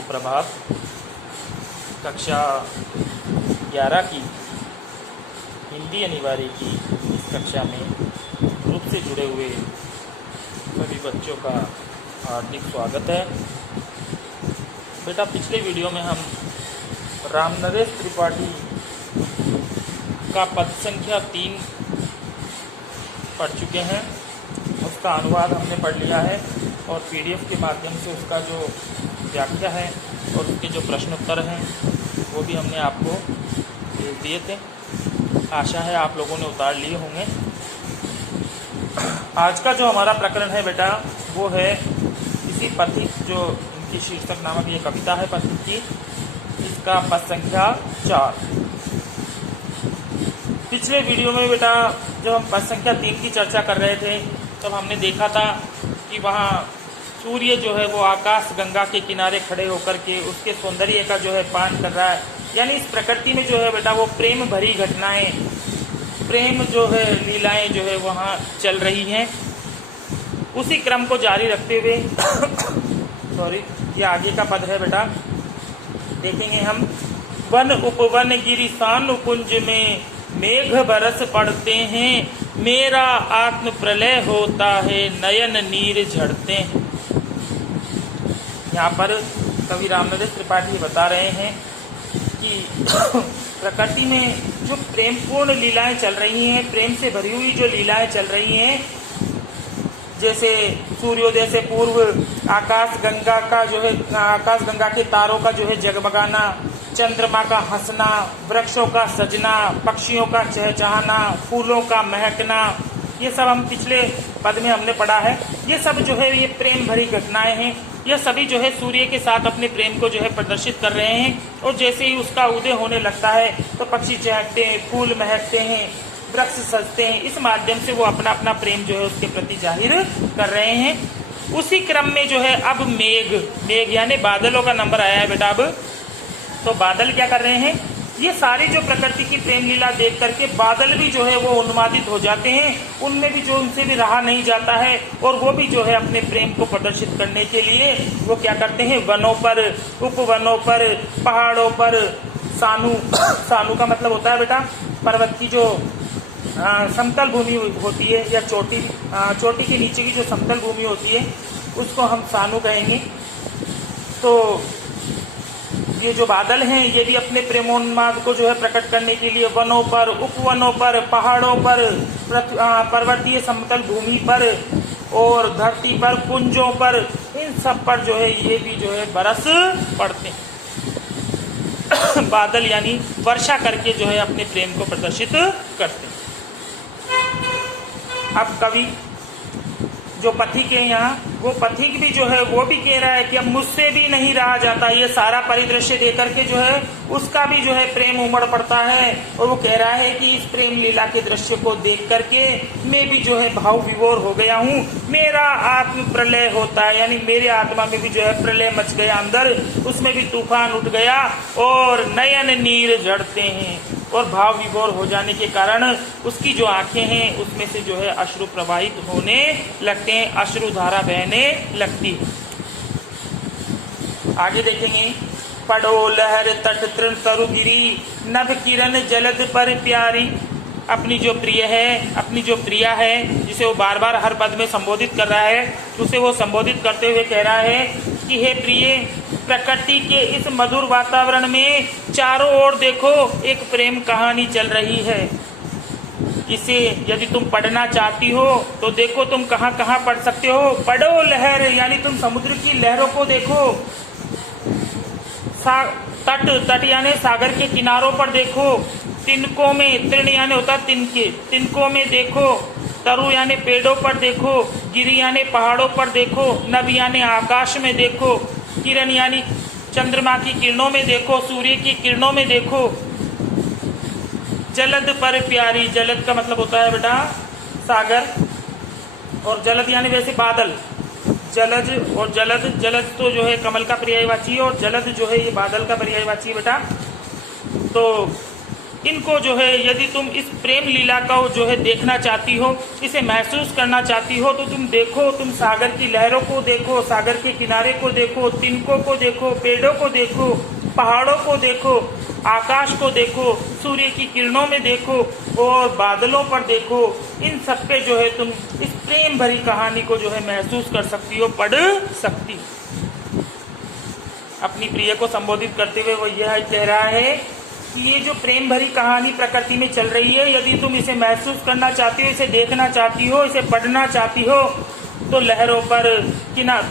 सुप्रभात। कक्षा 11 की हिंदी अनिवार्य की इस कक्षा में ग्रुप से जुड़े हुए सभी बच्चों का हार्दिक स्वागत है। बेटा, पिछले वीडियो में हम रामनरेश त्रिपाठी का पद संख्या 3 पढ़ चुके हैं। उसका अनुवाद हमने पढ़ लिया है और पीडीएफ के माध्यम से उसका जो व्याख्या है और उसके जो प्रश्नोत्तर हैं वो भी हमने आपको भेज दिए थे। आशा है आप लोगों ने उतार लिए होंगे। आज का जो हमारा प्रकरण है बेटा वो है इसी पथिक, जो इनकी शीर्षक नामक ये कविता है पथिक की, इसका पद संख्या 4। पिछले वीडियो में बेटा जब हम पद संख्या 3 की चर्चा कर रहे थे तब हमने देखा था कि वहाँ सूर्य जो है वो आकाश गंगा के किनारे खड़े होकर के उसके सौंदर्य का जो है पान कर रहा है। यानी इस प्रकृति में जो है बेटा वो प्रेम भरी घटनाएं, प्रेम जो है लीलाएं जो है वहाँ चल रही हैं। उसी क्रम को जारी रखते हुए सॉरी, ये आगे का पद है बेटा, देखेंगे हम। वन उपवन गिरिशान कुंज में मेघ बरस पड़ते हैं, मेरा आत्म प्रलय होता है, नयन नीर झड़ते हैं। यहाँ पर कवि रामनरेश त्रिपाठी बता रहे हैं कि प्रकृति में जो प्रेमपूर्ण लीलाएं चल रही हैं, प्रेम से भरी हुई जो लीलाएं चल रही हैं, जैसे सूर्योदय से पूर्व आकाश गंगा का जो है, आकाश गंगा के तारों का जो है जगमगाना, चंद्रमा का हंसना, वृक्षों का सजना, पक्षियों का चहचहाना, फूलों का महकना, ये सब हम पिछले पद में हमने पढ़ा है। ये सब जो है ये प्रेम भरी घटनाएं हैं। यह सभी जो है सूर्य के साथ अपने प्रेम को जो है प्रदर्शित कर रहे हैं। और जैसे ही उसका उदय होने लगता है तो पक्षी चहकते हैं, फूल महकते हैं, वृक्ष सजते हैं। इस माध्यम से वो अपना अपना प्रेम जो है उसके प्रति जाहिर कर रहे हैं। उसी क्रम में जो है अब मेघ यानी बादलों का नंबर आया है बेटा। अब तो बादल क्या कर रहे हैं, ये सारी जो प्रकृति की प्रेम लीला देख करके बादल भी जो है वो उन्मादित हो जाते हैं। उनमें भी जो उनसे भी रहा नहीं जाता है और वो भी जो है अपने प्रेम को प्रदर्शित करने के लिए वो क्या करते हैं, वनों पर, उपवनों पर, पहाड़ों पर, सानू का मतलब होता है बेटा पर्वत की जो समतल भूमि होती है या चोटी के नीचे की जो समतल भूमि होती है उसको हम सानू कहेंगे। तो ये जो बादल हैं ये भी अपने प्रेमोन्माद को जो है प्रकट करने के लिए वनों पर, उपवनों पर, पहाड़ों पर, पर्वतीय समतल भूमि पर और धरती पर, कुंजों पर, इन सब पर जो है ये भी जो है बरस पड़ते हैं। बादल यानी वर्षा करके जो है अपने प्रेम को प्रदर्शित करते हैं। अब कवि जो पथिक है यहाँ, वो पथिक भी जो है वो भी कह रहा है कि अब मुझसे भी नहीं रहा जाता। ये सारा परिदृश्य देकर के जो है उसका भी जो है प्रेम उमड़ पड़ता है और वो कह रहा है कि इस प्रेम लीला के दृश्य को देख करके मैं भी जो है भाव विभोर हो गया हूँ। मेरा आत्म प्रलय होता है, यानी मेरे आत्मा में भी जो है प्रलय मच गया, अंदर उसमें भी तूफान उठ गया और नयन नीर झड़ते हैं। और भाव विभोर हो जाने के कारण उसकी जो आंखें हैं उसमें से जो है अश्रु प्रवाहित होने लगते हैं, अश्रु धारा बहने लगती है। आगे देखेंगे। पड़ो लहर तट तृण तरुगिरी, नभ किरण जलद पर प्यारी। अपनी जो प्रिया है जिसे वो बार बार हर पद में संबोधित कर रहा है, उसे वो संबोधित करते हुए कह रहा है कि हे प्रिय, प्रकृति के इस मधुर वातावरण में चारों ओर देखो एक प्रेम कहानी चल रही है। इसे यदि तुम पढ़ना चाहती हो तो देखो तुम कहाँ कहाँ पढ़ सकते हो। पढ़ो लहर यानी तुम समुद्र की लहरों को देखो, तट यानी सागर के किनारों पर देखो, तिनकों में, तृण यानी होता है तिनके, तिनकों में देखो, तरु यानी पेड़ों पर देखो, गिरी यानी पहाड़ों पर देखो, नभ यानी आकाश में देखो, किरण यानी चंद्रमा की किरणों में देखो, सूर्य की किरणों में देखो। जलद पर प्यारी, जलद का मतलब होता है बेटा सागर, और जलद यानी वैसे बादल। जलज और जलद तो जो है कमल का पर्यायवाची है और जलद जो है ये बादल का पर्यायवाची है बेटा। तो इनको जो है यदि तुम इस प्रेम लीला को जो है देखना चाहती हो, इसे महसूस करना चाहती हो, तो तुम देखो, तुम सागर की लहरों को देखो, सागर के किनारे को देखो, तिनकों को देखो, पेड़ों को देखो, पहाड़ों को देखो, आकाश को देखो, सूर्य की किरणों में देखो और बादलों पर देखो। इन सब पे जो है तुम इस प्रेम भरी कहानी को जो है महसूस कर सकती हो, पढ़ सकती हो। अपनी प्रिय को संबोधित करते हुए वो यह कह रहा है कि ये जो प्रेम भरी कहानी प्रकृति में चल रही है, यदि तुम इसे महसूस करना चाहती हो, इसे देखना चाहती हो, इसे पढ़ना चाहती हो, तो लहरों पर,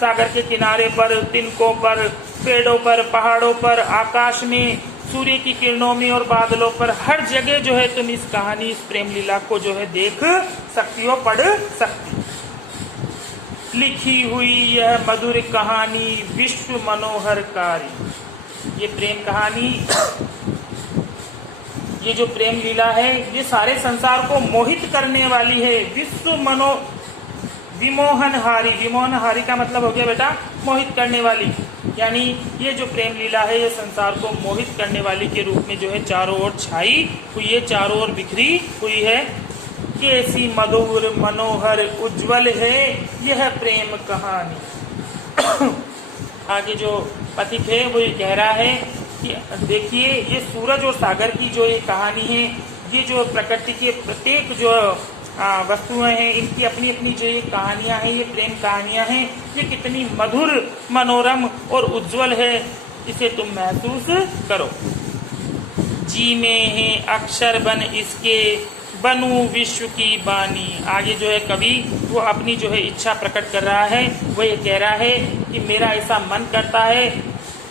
सागर के किनारे पर, तिनकों पर, पेड़ों पर, पहाड़ों पर, आकाश में, सूर्य की किरणों में और बादलों पर, हर जगह जो है तुम इस कहानी, इस प्रेम लीला को जो है देख सकती हो, पढ़ सकती हो। लिखी हुई यह मधुर कहानी विश्व मनोहरकारी। ये प्रेम कहानी, ये जो प्रेम लीला है, ये सारे संसार को मोहित करने वाली है। विश्व विमोहनहारी, विमोहनहारी का मतलब हो गया बेटा मोहित करने वाली, यानी ये जो प्रेम लीला है ये संसार को मोहित करने वाली के रूप में जो है चारों ओर छाई हुई है, चारों ओर बिखरी हुई है। कैसी मधुर मनोहर उज्जवल है यह प्रेम कहानी। आगे जो पथिक है वो ये कह रहा है कि देखिए, ये सूरज और सागर की जो ये कहानी है, ये जो प्रकृति के प्रत्येक जो वस्तुएं हैं, इनकी अपनी अपनी जो ये कहानियां हैं, ये प्रेम कहानियां हैं, ये कितनी मधुर, मनोरम और उज्जवल है, इसे तुम महसूस करो। जी में है अक्षर बन इसके, बनू विश्व की बानी। आगे जो है कवि वो अपनी जो है इच्छा प्रकट कर रहा है, वो ये कह रहा है कि मेरा ऐसा मन करता है,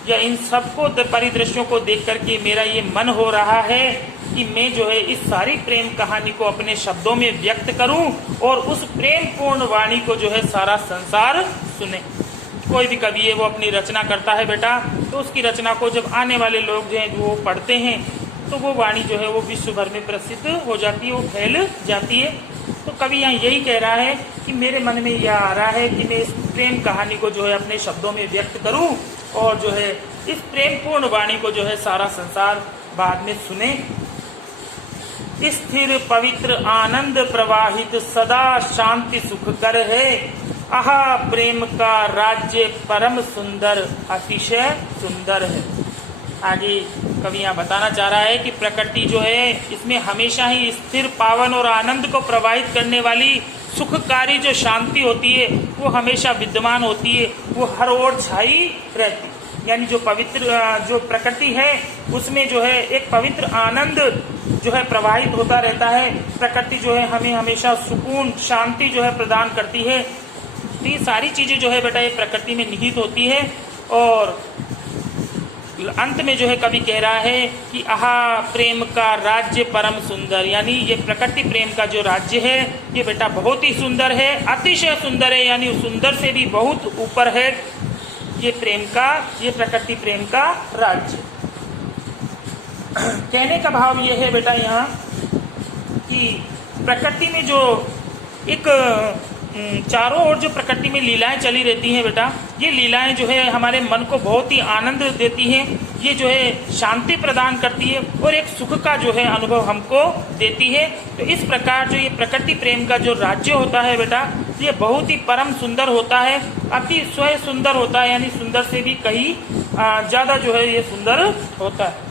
या इन सबको परिदृश्यों को देख करके मेरा ये मन हो रहा है कि मैं जो है इस सारी प्रेम कहानी को अपने शब्दों में व्यक्त करूं और उस प्रेम पूर्ण वाणी को जो है सारा संसार सुने। कोई भी कवि है वो अपनी रचना करता है बेटा, तो उसकी रचना को जब आने वाले लोग जो है वो पढ़ते हैं तो वो वाणी जो है वो विश्व भर में प्रसिद्ध हो जाती है, वो फैल जाती है। तो कवि यहाँ यही कह रहा है कि मेरे मन में यह आ रहा है कि मैं इस प्रेम कहानी को जो है अपने शब्दों में व्यक्त करूं और जो है इस प्रेम पूर्ण वाणी को जो है सारा संसार बाद में सुने। स्थिर पवित्र आनंद प्रवाहित सदा शांति सुखकर है, आहा प्रेम का राज्य परम सुंदर अतिशय सुंदर है। आगे कवि यहाँ बताना चाह रहा है कि प्रकृति जो है इसमें हमेशा ही स्थिर, पावन और आनंद को प्रवाहित करने वाली सुखकारी जो शांति होती है वो हमेशा विद्यमान होती है, वो हर ओर छाई रहती है। यानी जो पवित्र जो प्रकृति है उसमें जो है एक पवित्र आनंद जो है प्रवाहित होता रहता है। प्रकृति जो है हमें हमेशा सुकून, शांति जो है प्रदान करती है। तो ये सारी चीजें जो है बेटा ये प्रकृति में निहित होती है। और अंत में जो है कवि कह रहा है कि आहा प्रेम का राज्य परम सुंदर, यानी ये प्रकृति प्रेम का जो राज्य है ये बेटा बहुत ही सुंदर है, अतिशय सुंदर है, यानी सुंदर से भी बहुत ऊपर है ये प्रेम का, ये प्रकृति प्रेम का राज्य। कहने का भाव ये है बेटा यहाँ कि प्रकृति में जो एक चारों ओर जो प्रकृति में लीलाएं चली रहती हैं बेटा, ये लीलाएं जो है हमारे मन को बहुत ही आनंद देती हैं, ये जो है शांति प्रदान करती है और एक सुख का जो है अनुभव हमको देती है। तो इस प्रकार जो ये प्रकृति प्रेम का जो राज्य होता है बेटा, ये बहुत ही परम सुंदर होता है, अति स्वयं सुंदर होता है, यानी सुंदर से भी कहीं ज़्यादा जो है ये सुंदर होता है।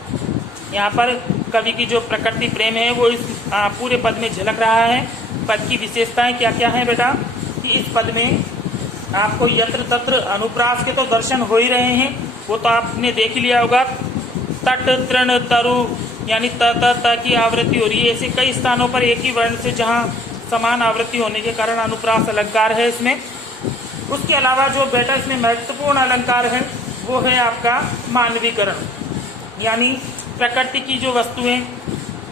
यहाँ पर कवि की जो प्रकृति प्रेम है वो इस पूरे पद में झलक रहा है। पद की विशेषताएं क्या क्या है बेटा, कि इस पद में आपको यत्र तत्र अनुप्रास के तो दर्शन हो ही रहे हैं, वो तो आपने देख ही लिया होगा। तट तृण तरु यानी त की आवृत्ति हो रही है, ऐसे कई स्थानों पर एक ही वर्ण से जहाँ समान आवृत्ति होने के कारण अनुप्रास अलंकार है इसमें। उसके अलावा जो बेटा इसमें महत्वपूर्ण अलंकार है वो है आपका मानवीकरण, यानी प्रकृति की जो वस्तुएं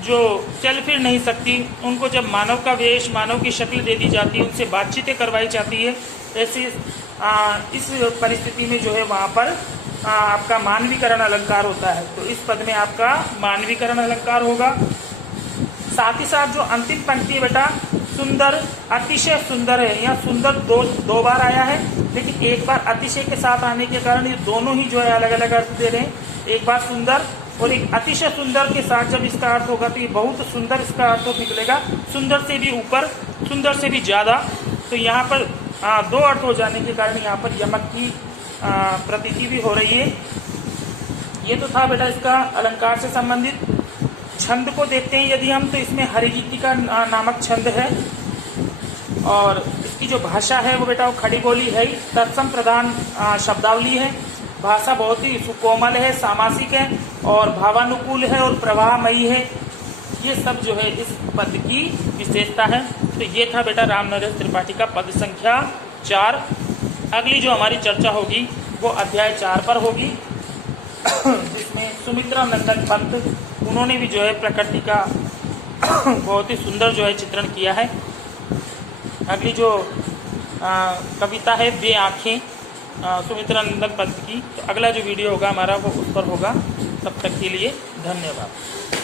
जो चल फिर नहीं सकती उनको जब मानव का वेश, मानव की शक्ल दे दी जाती है, उनसे बातचीतें करवाई जाती है, ऐसे इस परिस्थिति में जो है वहाँ पर आपका मानवीकरण अलंकार होता है। तो इस पद में आपका मानवीकरण अलंकार होगा। साथ ही साथ जो अंतिम पंक्ति है बेटा, सुंदर, अतिशय सुंदर है। यहाँ सुंदर दो बार आया है, लेकिन एक बार अतिशय के साथ आने के कारण ये दोनों ही जो है अलग अलग अर्थ दे रहे हैं। एक बार सुंदर और एक अतिशय सुंदर के साथ जब इसका अर्थ होगा तो ये बहुत सुंदर इसका अर्थ निकलेगा, सुंदर से भी ऊपर, सुंदर से भी ज़्यादा। तो यहाँ पर दो अर्थ हो जाने के कारण यहाँ पर यमक की प्रतीति भी हो रही है। ये तो था बेटा इसका अलंकार से संबंधित। छंद को देखते हैं यदि हम, तो इसमें हरिगीतिका नामक छंद है और इसकी जो भाषा है वो बेटा वो खड़ी बोली है, तत्सम प्रधान शब्दावली है। भाषा बहुत ही सुकोमल है, सामासिक है और भावानुकूल है और प्रवाहमयी है। ये सब जो है इस पद की विशेषता है। तो ये था बेटा रामनरेश त्रिपाठी का पद संख्या 4। अगली जो हमारी चर्चा होगी वो अध्याय 4 पर होगी, जिसमें सुमित्रा नंदन पंत उन्होंने भी जो है प्रकृति का बहुत ही सुंदर जो है चित्रण किया है। अगली जो कविता है वे आँखें सुमित्रा नंदन पंत की, तो अगला जो वीडियो होगा हमारा वो उस पर होगा। तब तक के लिए धन्यवाद।